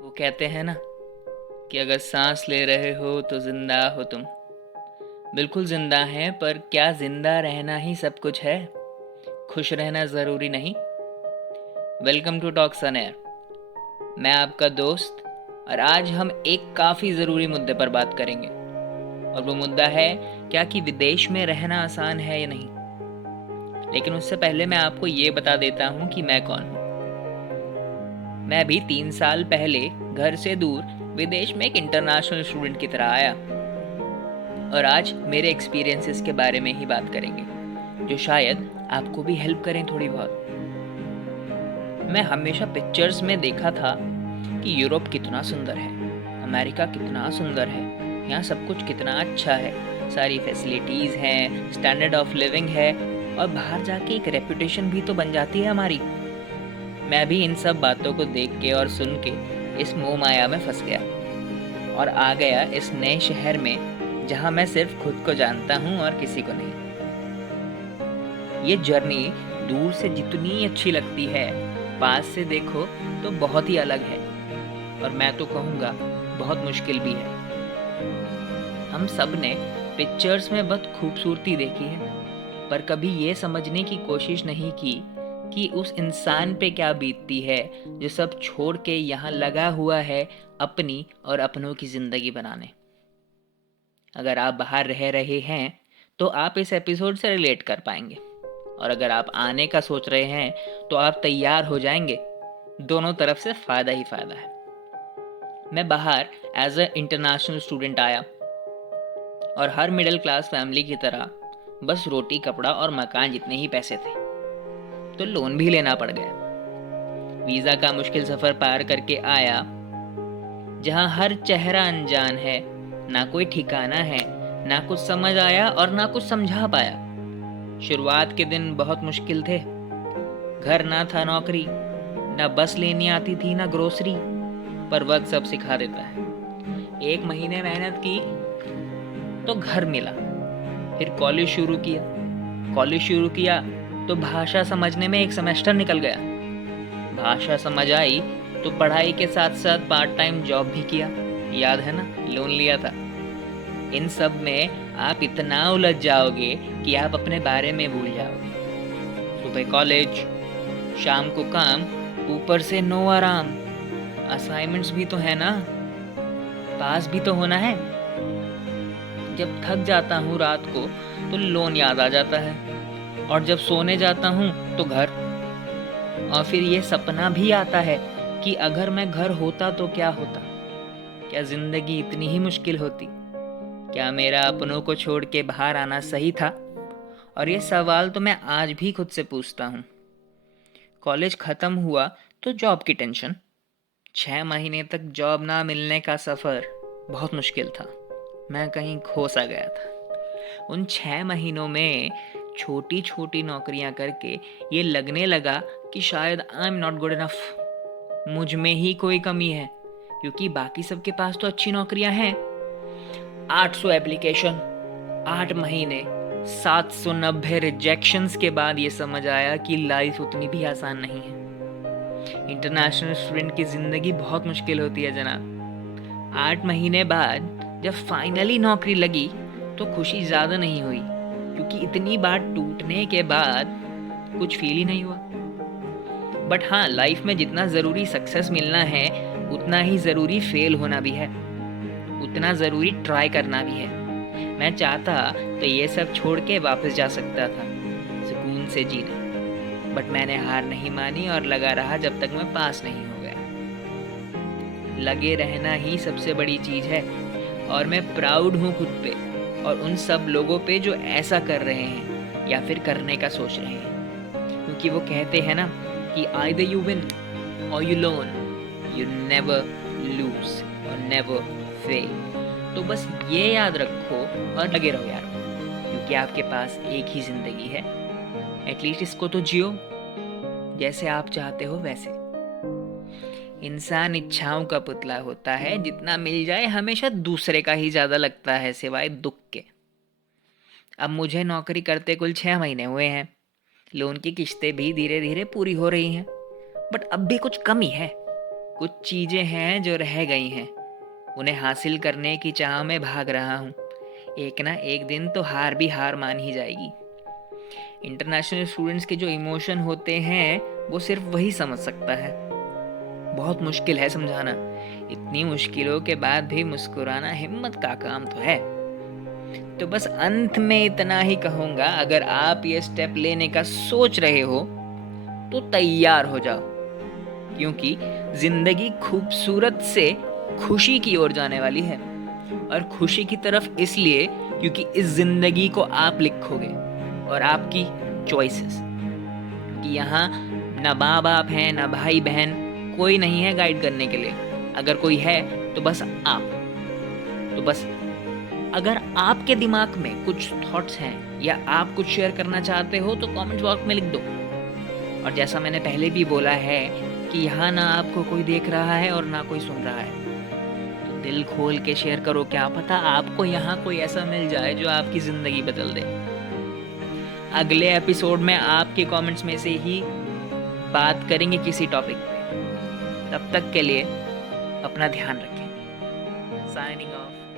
वो कहते हैं ना कि अगर सांस ले रहे हो तो जिंदा हो तुम। बिल्कुल जिंदा हैं, पर क्या जिंदा रहना ही सब कुछ है? खुश रहना ज़रूरी नहीं। Welcome to Talks on Air. मैं आपका दोस्त, और आज हम एक काफ़ी ज़रूरी मुद्दे पर बात करेंगे। और वो मुद्दा है, क्या कि विदेश में रहना आसान है या नहीं। लेकिन उससे पहले मैं आपको ये बता देता हूँ कि मैं कौन हूँ। मैं भी 3 साल पहले घर से दूर विदेश में एक इंटरनेशनल स्टूडेंट की तरह आया, और आज मेरे एक्सपीरियंसेस के बारे में ही बात करेंगे, जो शायद आपको भी हेल्प करें थोड़ी बहुत। मैं हमेशा पिक्चर्स में देखा था कि यूरोप कितना सुंदर है, अमेरिका कितना सुंदर है, यहाँ सब कुछ कितना अच्छा है, सारी फैसिलिटीज़ हैं, स्टैंडर्ड ऑफ लिविंग है, और बाहर जाके एक रेपुटेशन भी तो बन जाती है हमारी। मैं भी इन सब बातों को देख के और सुन के इस मोह माया में फंस गया, और आ गया इस नए शहर में जहाँ मैं सिर्फ खुद को जानता हूँ और किसी को नहीं। ये जर्नी दूर से जितनी अच्छी लगती है, पास से देखो तो बहुत ही अलग है, और मैं तो कहूँगा बहुत मुश्किल भी है। हम सब ने पिक्चर्स में बहुत खूबसूरती देखी है, पर कभी ये समझने की कोशिश नहीं की कि उस इंसान पे क्या बीतती है जो सब छोड़ के यहाँ लगा हुआ है अपनी और अपनों की ज़िंदगी बनाने। अगर आप बाहर रह रहे हैं तो आप इस एपिसोड से रिलेट कर पाएंगे, और अगर आप आने का सोच रहे हैं तो आप तैयार हो जाएंगे। दोनों तरफ से फ़ायदा ही फ़ायदा है। मैं बाहर एज अ इंटरनेशनल स्टूडेंट आया, और हर मिडिल क्लास फैमिली की तरह बस रोटी कपड़ा और मकान जितने ही पैसे थे, तो लोन भी लेना पड़ गया। वीज़ा का मुश्किल सफ़र पार करके आया, जहाँ हर चेहरा अनजान है, ना कोई ठिकाना है, ना कुछ समझ आया और ना कुछ समझा पाया। शुरुआत के दिन बहुत मुश्किल थे। घर ना था, नौकरी ना, बस लेनी आती थी ना ग्रोसरी, पर वक्त सब सिखा देता है। 1 महीने मेहनत की तो घर मिला। फिर कॉलेज शुरू किया तो भाषा समझने में एक सेमेस्टर निकल गया। भाषा समझ आई तो पढ़ाई के साथ साथ पार्ट टाइम जॉब भी किया। याद है ना, लोन लिया था। इन सब में आप इतना उलझ जाओगे कि आप अपने बारे में भूल जाओगे। सुबह कॉलेज, शाम को काम, ऊपर से नो आराम। असाइनमेंट्स भी तो है ना, पास भी तो होना है। जब थक जाता हूँ रात को तो लोन याद आ जाता है, और जब सोने जाता हूँ तो घर। और फिर ये सपना भी आता है कि अगर मैं घर होता तो क्या होता। क्या जिंदगी इतनी ही मुश्किल होती? क्या मेरा अपनों को छोड़ के बाहर आना सही था? और ये सवाल तो मैं आज भी खुद से पूछता हूँ। कॉलेज ख़त्म हुआ तो जॉब की टेंशन। 6 महीने तक जॉब ना मिलने का सफ़र बहुत मुश्किल था। मैं कहीं खो सा गया था। उन 6 महीनों में छोटी छोटी नौकरियां करके ये लगने लगा कि शायद I am not good enough, मुझ में ही कोई कमी है, क्योंकि बाकी सबके पास तो अच्छी नौकरियां हैं। 800 एप्लीकेशन, 8 महीने, 790 रिजेक्शंस के बाद ये समझ आया कि लाइफ उतनी भी आसान नहीं है। इंटरनेशनल स्टूडेंट की ज़िंदगी बहुत मुश्किल होती है जनाब। 8 महीने बाद जब फाइनली नौकरी लगी तो खुशी ज़्यादा नहीं हुई, क्योंकि इतनी बार टूटने के बाद कुछ फील ही नहीं हुआ। बट हाँ, लाइफ में जितना ज़रूरी सक्सेस मिलना है, उतना ही ज़रूरी फेल होना भी है, उतना ज़रूरी ट्राई करना भी है। मैं चाहता तो ये सब छोड़ के वापस जा सकता था, सुकून से जीने, बट मैंने हार नहीं मानी और लगा रहा जब तक मैं पास नहीं हो गया। लगे रहना ही सबसे बड़ी चीज़ है, और मैं प्राउड हूँ खुद पे और उन सब लोगों पे जो ऐसा कर रहे हैं या फिर करने का सोच रहे हैं। क्योंकि वो कहते हैं ना कि आइदर यू विन और you learn, you never lose और नेवर फेल। तो बस ये याद रखो और लगे रहो यार, क्योंकि आपके पास एक ही ज़िंदगी है। एटलीस्ट इसको तो जियो जैसे आप चाहते हो वैसे। इंसान इच्छाओं का पुतला होता है, जितना मिल जाए हमेशा दूसरे का ही ज़्यादा लगता है सिवाय दुख के। अब मुझे नौकरी करते कुल 6 महीने हुए हैं, लोन की किस्तें भी धीरे धीरे पूरी हो रही हैं, बट अब भी कुछ कमी है, कुछ चीज़ें हैं जो रह गई हैं, उन्हें हासिल करने की चाह में भाग रहा हूँ। एक ना एक दिन तो हार भी हार मान ही जाएगी। इंटरनेशनल स्टूडेंट्स के जो इमोशन होते हैं वो सिर्फ वही समझ सकता है। बहुत मुश्किल है समझाना। इतनी मुश्किलों के बाद भी मुस्कुराना हिम्मत का काम तो है। तो बस अंत में इतना ही कहूँगा, अगर आप ये स्टेप लेने का सोच रहे हो तो तैयार हो जाओ, क्योंकि जिंदगी खूबसूरत से खुशी की ओर जाने वाली है। और खुशी की तरफ इसलिए क्योंकि इस जिंदगी को आप लिखोगे, और आपकी चॉइसेस। कि यहाँ ना माँ बाप हैं, ना भाई बहन, कोई नहीं है गाइड करने के लिए। अगर कोई है तो बस आप। तो बस अगर आपके दिमाग में कुछ थॉट्स हैं या आप कुछ शेयर करना चाहते हो तो कमेंट बॉक्स में लिख दो। और जैसा मैंने पहले भी बोला है कि यहाँ ना आपको कोई देख रहा है और ना कोई सुन रहा है, तो दिल खोल के शेयर करो। क्या पता आपको यहाँ कोई ऐसा मिल जाए जो आपकी ज़िंदगी बदल दे। अगले एपिसोड में आपके कमेंट्स में से ही बात करेंगे किसी टॉपिक पे। तब तक के लिए अपना ध्यान रखें। Signing off.